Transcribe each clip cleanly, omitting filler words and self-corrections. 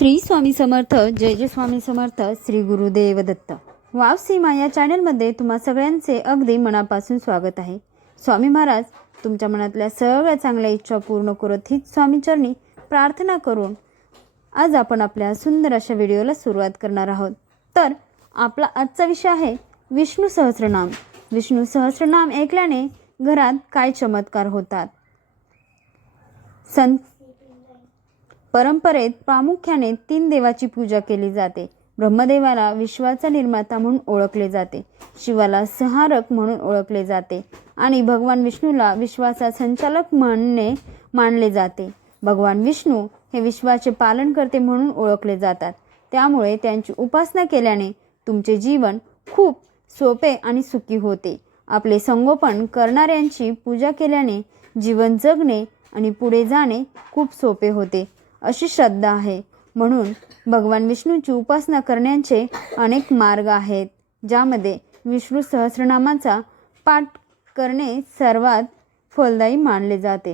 श्री स्वामी समर्थ. जय जय Swami Samarth. Shri Gurudev Datta. Wow सीमा या चॅनलमध्ये तुम्हा सगळ्यांचे अगदी मनापासून स्वागत आहे. स्वामी महाराज तुमच्या मनातल्या सगळ्या चांगल्या इच्छा पूर्ण करत हीच स्वामीचरणी प्रार्थना करून आज आपण आपल्या सुंदर अशा व्हिडिओला सुरुवात करणार आहोत. तर आपला आजचा विषय आहे विष्णू सहस्त्रनाम. विष्णू सहस्त्रनाम ऐकल्याने घरात काय चमत्कार होतात. परंपरेत प्रामुख्याने 3 देवाची पूजा केली जाते. ब्रह्मदेवाला विश्वाचा निर्माता म्हणून ओळखले जाते, शिवाला संहारक म्हणून ओळखले जाते आणि भगवान विष्णूला विश्वाचा संचालक मानले जाते. भगवान विष्णू हे विश्वाचे पालनकर्ते म्हणून ओळखले जातात. त्यामुळे त्यांची उपासना केल्याने तुमचे जीवन खूप सोपे आणि सुखी होते. आपले संगोपन करणाऱ्यांची पूजा केल्याने जीवन जगणे आणि पुढे जाणे खूप सोपे होते अशी श्रद्धा आहे. म्हणून भगवान विष्णूची उपासना करण्याचे अनेक मार्ग आहेत, ज्यामध्ये विष्णू सहस्रनामाचा पाठ करणे सर्वात फलदायी मानले जाते.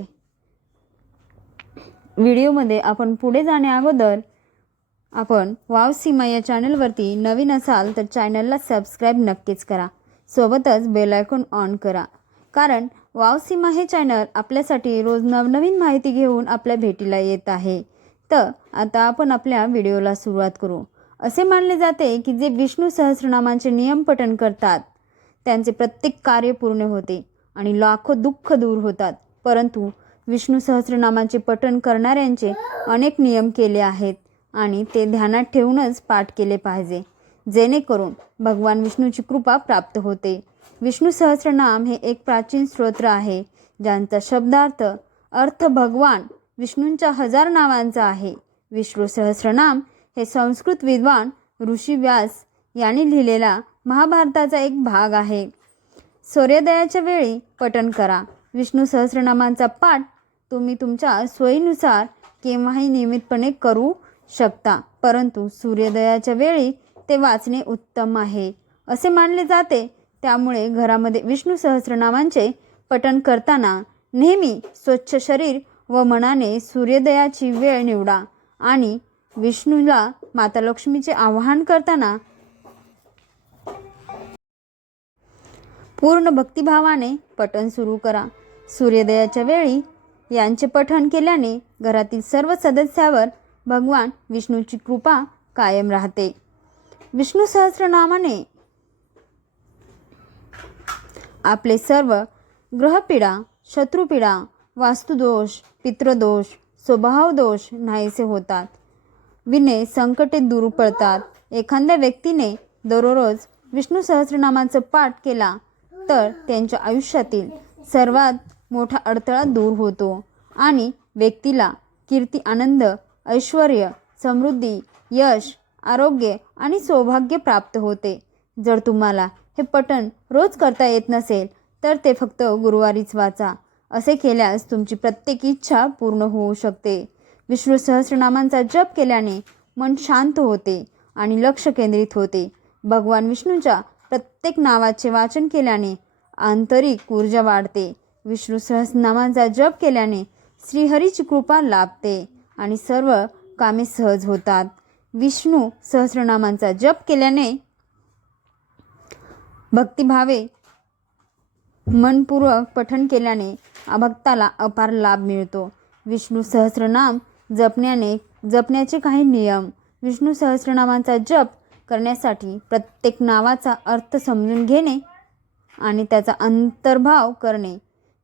व्हिडिओमध्ये आपण पुढे जाण्या अगोदर आपण वाव सीमा या चॅनलवरती नवीन असाल तर चॅनलला सबस्क्राईब नक्कीच करा. सोबतच बेल आयकॉन ऑन करा, कारण वाव सीमा हे चॅनल आपल्यासाठी रोज नवनवीन माहिती घेऊन आपल्या भेटीला येत आहे. तर आता आपण आपल्या व्हिडिओला सुरुवात करू. असे मानले जाते की जे विष्णू सहस्रनामांचे नियम पठण करतात त्यांचे प्रत्येक कार्य पूर्ण होते आणि लाखो दुःख दूर होतात. परंतु विष्णू सहस्रनामाचे पठण करणाऱ्यांचे अनेक नियम केले आहेत आणि ते ध्यानात ठेवूनच पाठ केले पाहिजे, जेणेकरून भगवान विष्णूची कृपा प्राप्त होते. विष्णू सहस्रनाम हे एक प्राचीन स्तोत्र आहे, ज्यांचा शब्दार्थ अर्थ भगवान विष्णूंच्या 1000 नावांचा आहे. विष्णू सहस्रनाम हे संस्कृत विद्वान ऋषी व्यास यांनी लिहिलेला महाभारताचा एक भाग आहे. सूर्योदयाच्या वेळी पठण करा. विष्णू सहस्रनामांचा पाठ तुम्ही तुमच्या सोयीनुसार केव्हाही नियमितपणे करू शकता, परंतु सूर्योदयाच्या वेळी ते वाचणे उत्तम आहे असे मानले जाते. त्यामुळे घरामध्ये विष्णू सहस्रनामांचे पठण करताना नेहमी स्वच्छ शरीर व मनाने सूर्योदयाची वेळ निवडा आणि विष्णूला माता लक्ष्मीचे आवाहन करताना पूर्ण भक्तिभावाने पठण सुरू करा. सूर्योदयाच्या वेळी यांचे पठण केल्याने घरातील सर्व सदस्यावर भगवान विष्णूची कृपा कायम राहते. विष्णू सहस्रनामाने आपले सर्व ग्रहपीडा, शत्रुपीडा, वास्तुदोष, पितृदोष, स्वभावदोष नाहीसे होतात. विने संकटे दूर पडतात. एखाद्या व्यक्तीने दररोज विष्णू सहस्रनामाचा पाठ केला तर त्यांच्या आयुष्यातील सर्वात मोठा अडथळा दूर होतो आणि व्यक्तीला कीर्ती, आनंद, ऐश्वर्य, समृद्धी, यश, आरोग्य आणि सौभाग्य प्राप्त होते. जर तुम्हाला हे पठण रोज करता येत नसेल तर ते फक्त गुरुवारीच वाचा. असे केल्यास तुमची प्रत्येक इच्छा पूर्ण होऊ शकते. विष्णू सहस्रनामांचा जप केल्याने मन शांत होते आणि लक्ष केंद्रित होते. भगवान विष्णूच्या प्रत्येक नावाचे वाचन केल्याने आंतरिक ऊर्जा वाढते. विष्णू सहस्रनामांचा जप केल्याने श्रीहरीची कृपा लाभते आणि सर्व कामे सहज होतात. विष्णू सहस्रनामांचा जप केल्याने भक्तिभावे मनपूर्वक पठण केल्याने भक्ताला अपार लाभ मिळतो. विष्णू सहस्रनाम जपण्याचे काही नियम. विष्णू सहस्रनामांचा जप करण्यासाठी प्रत्येक नावाचा अर्थ समजून घेणे आणि त्याचा अंतर्भाव करणे.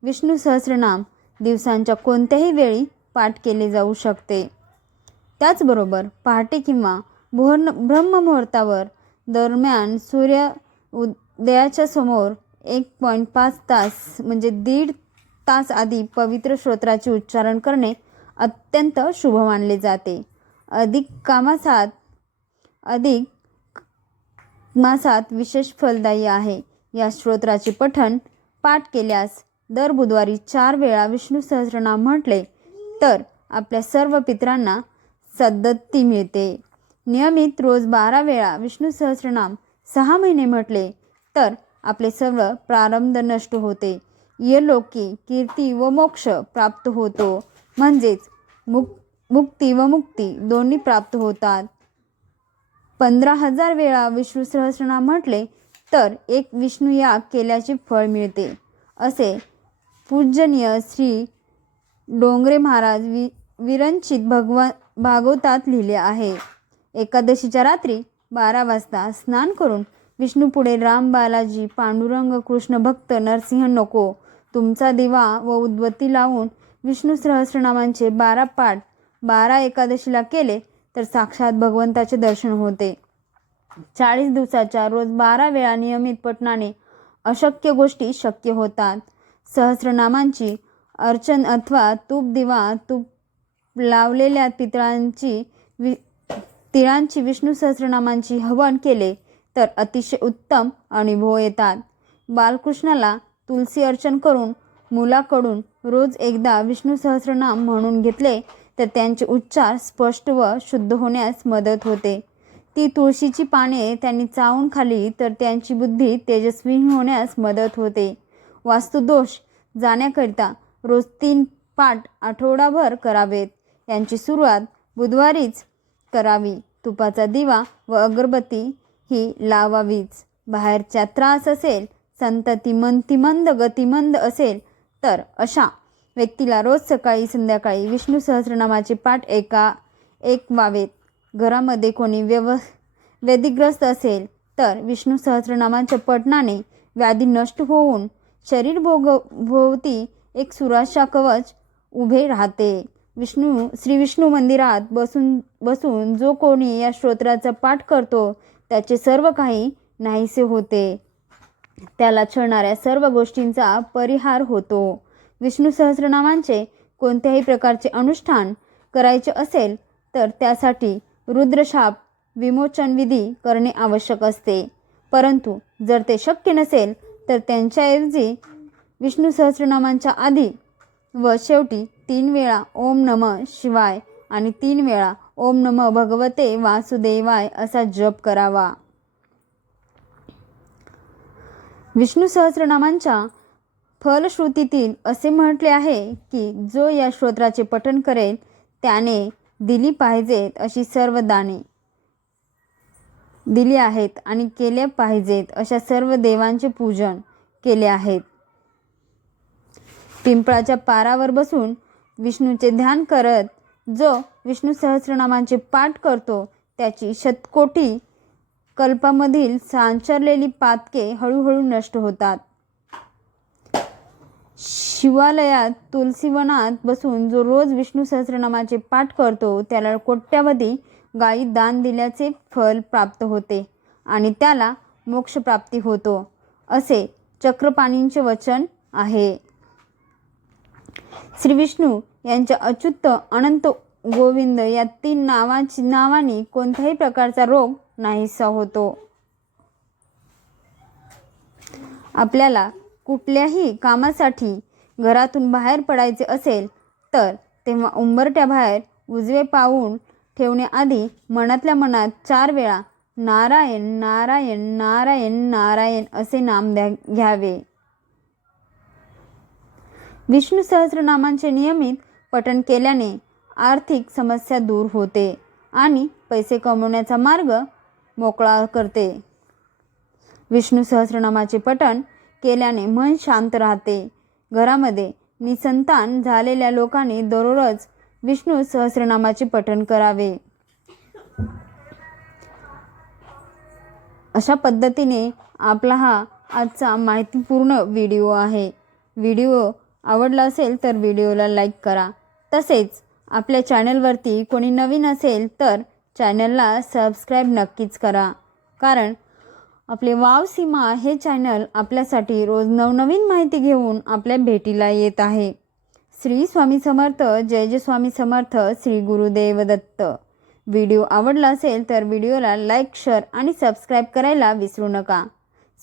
विष्णू सहस्रनाम दिवसांच्या कोणत्याही वेळी पाठ केले जाऊ शकते. त्याचबरोबर पहाटे किंवा ब्रह्ममुहूर्तावर दरम्यान सूर्य उदयाच्या समोर 1.5 तास म्हणजे 1.5 तास आधी पवित्र स्तोत्राचे उच्चारण करणे अत्यंत शुभ मानले जाते. अधिक मासात विशेष फलदायी आहे. या स्तोत्राचे पठण पाठ केल्यास दर बुधवारी 4 वेळा विष्णू सहस्रनाम म्हटले तर आपल्या सर्व पितरांना सद्गती मिळते. नियमित रोज 12 वेळा विष्णू सहस्रनाम 6 महिने म्हटले तर आपले सर्व प्रारब्ध नष्ट होते. इहलोकी कीर्ती व मोक्ष प्राप्त होतो. म्हणजेच भुक्ती व मुक्ती दोन्ही प्राप्त होतात. 15,000 वेळा विष्णू सहस्रनाम म्हटले तर एक विष्णू याग केल्याचे फळ मिळते, असे पूजनीय श्री डोंगरे महाराज विरंचित भागवतात लिहिले आहे. एकादशीच्या रात्री 12 वाजता स्नान करून विष्णूपुढे राम, बालाजी, पांडुरंग, कृष्ण भक्त, नरसिंह नको तुमचा दिवा व उदबत्ती लावून विष्णू सहस्रनामांचे 12 पाठ 12 एकादशीला केले तर साक्षात भगवंताचे दर्शन होते. 40 दिवसाच्या रोज 12 वेळा नियमित पठणाने अशक्य गोष्टी शक्य होतात. सहस्रनामांची अर्चन अथवा तूप लावलेल्या तिळांची विष्णू सहस्रनामांची हवन केले तर अतिशय उत्तम अनुभव येतात. बालकृष्णाला तुलसी अर्चन करून मुलाकडून रोज एकदा विष्णू सहस्रनाम म्हणून घेतले तर त्यांचे उच्चार स्पष्ट व शुद्ध होण्यास मदत होते. ती तुळशीची पाने त्यांनी चावून खाल्ली तर त्यांची बुद्धी तेजस्वी होण्यास मदत होते. वास्तुदोष जाण्याकरिता रोज 3 पाठ आठवडाभर करावेत. यांची सुरुवात बुधवारीच करावी. तुपाचा दिवा व अगरबत्ती ही लावावीच. बाहेरचा त्रास असेल, संतती मंद गतिमंद असेल तर अशा व्यक्तीला रोज सकाळी संध्याकाळी विष्णू सहस्रनामाचे पाठ ऐकवावेत. घरामध्ये कोणी व्याधिग्रस्त असेल तर विष्णू सहस्रनामाच्या पठणाने व्याधी नष्ट होऊन शरीर भोवती एक सुरक्षा कवच उभे राहते. श्री विष्णू मंदिरात बसून जो कोणी या स्तोत्राचा पाठ करतो त्याचे सर्व काही नाहीसे होते. त्याला छळणाऱ्या सर्व गोष्टींचा परिहार होतो. विष्णू सहस्रनामांचे कोणत्याही प्रकारचे अनुष्ठान करायचे असेल तर त्यासाठी रुद्रशाप विमोचन विधी करणे आवश्यक असते. परंतु जर ते शक्य नसेल तर त्यांच्याऐवजी विष्णू सहस्रनामांच्या आधी व शेवटी 3 वेळा ओम नमः शिवाय आणि 3 वेळा ओम नमः भगवते वासुदेवाय असा जप करावा. विष्णू सहस्रनामांच्या फलश्रुतीतील असे म्हटले आहे की जो या स्तोत्राचे पठण करेल त्याने दिली पाहिजेत अशी सर्व दाने दिली आहेत आणि केले पाहिजेत अशा सर्व देवांचे पूजन केले आहेत. पिंपळाच्या पारावर बसून विष्णूचे ध्यान करत जो विष्णू सहस्रनामांचे पाठ करतो त्याची शतकोटी कल्पामधील सांचरलेली पातके हळूहळू नष्ट होतात. शिवालयात तुलसीवनात बसून जो रोज विष्णू सहस्रनामाचे पाठ करतो त्याला कोट्यावधी गायी दान दिल्याचे फल प्राप्त होते आणि त्याला मोक्षप्राप्ती होतो, असे चक्रपाणींचे वचन आहे. श्री विष्णू यांच्या अच्युत, अनंत, गोविंद या 3 नावांनी कोणत्याही प्रकारचा रोग नाहीसा होतो. आपल्याला कुठल्याही कामासाठी घरातून बाहेर पडायचे असेल तर तेव्हा उंबरठ्याबाहेर उजवे पाऊल ठेवण्याआधी मनातल्या मनात 4 वेळा नारायण नारायण नारायण नारायण असे नाम घ्यावे. विष्णू सहस्रनामांचे नियमित पठण केल्याने आर्थिक समस्या दूर होते आणि पैसे कमवण्याचा मार्ग मोकळा करते. विष्णू सहस्रनामाचे पठण केल्याने मन शांत राहते. घरामध्ये निसंतान झालेल्या लोकांनी दररोज विष्णू सहस्रनामाचे पठण करावे. अशा पद्धतीने आपला हा आजचा माहितीपूर्ण व्हिडिओ आहे. व्हिडिओ आवडला असेल तर व्हिडिओला लाईक करा. तसेच आपल्या चॅनलवरती कोणी नवीन असेल तर चॅनलला सबस्क्राईब नक्कीच करा. कारण आपले वाव सीमा हे चॅनल आपल्यासाठी रोज नवनवीन माहिती घेऊन आपल्या भेटीला येत आहे. श्री स्वामी समर्थ. जय जय स्वामी समर्थ. श्री गुरुदेव दत्त. व्हिडिओ आवडला असेल तर व्हिडिओला लाईक, शेअर आणि सबस्क्राईब करायला विसरू नका.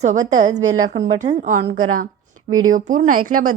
सोबतच बेल आयकॉन बटन ऑन करा. व्हिडिओ पूर्ण ऐकल्याबद्दल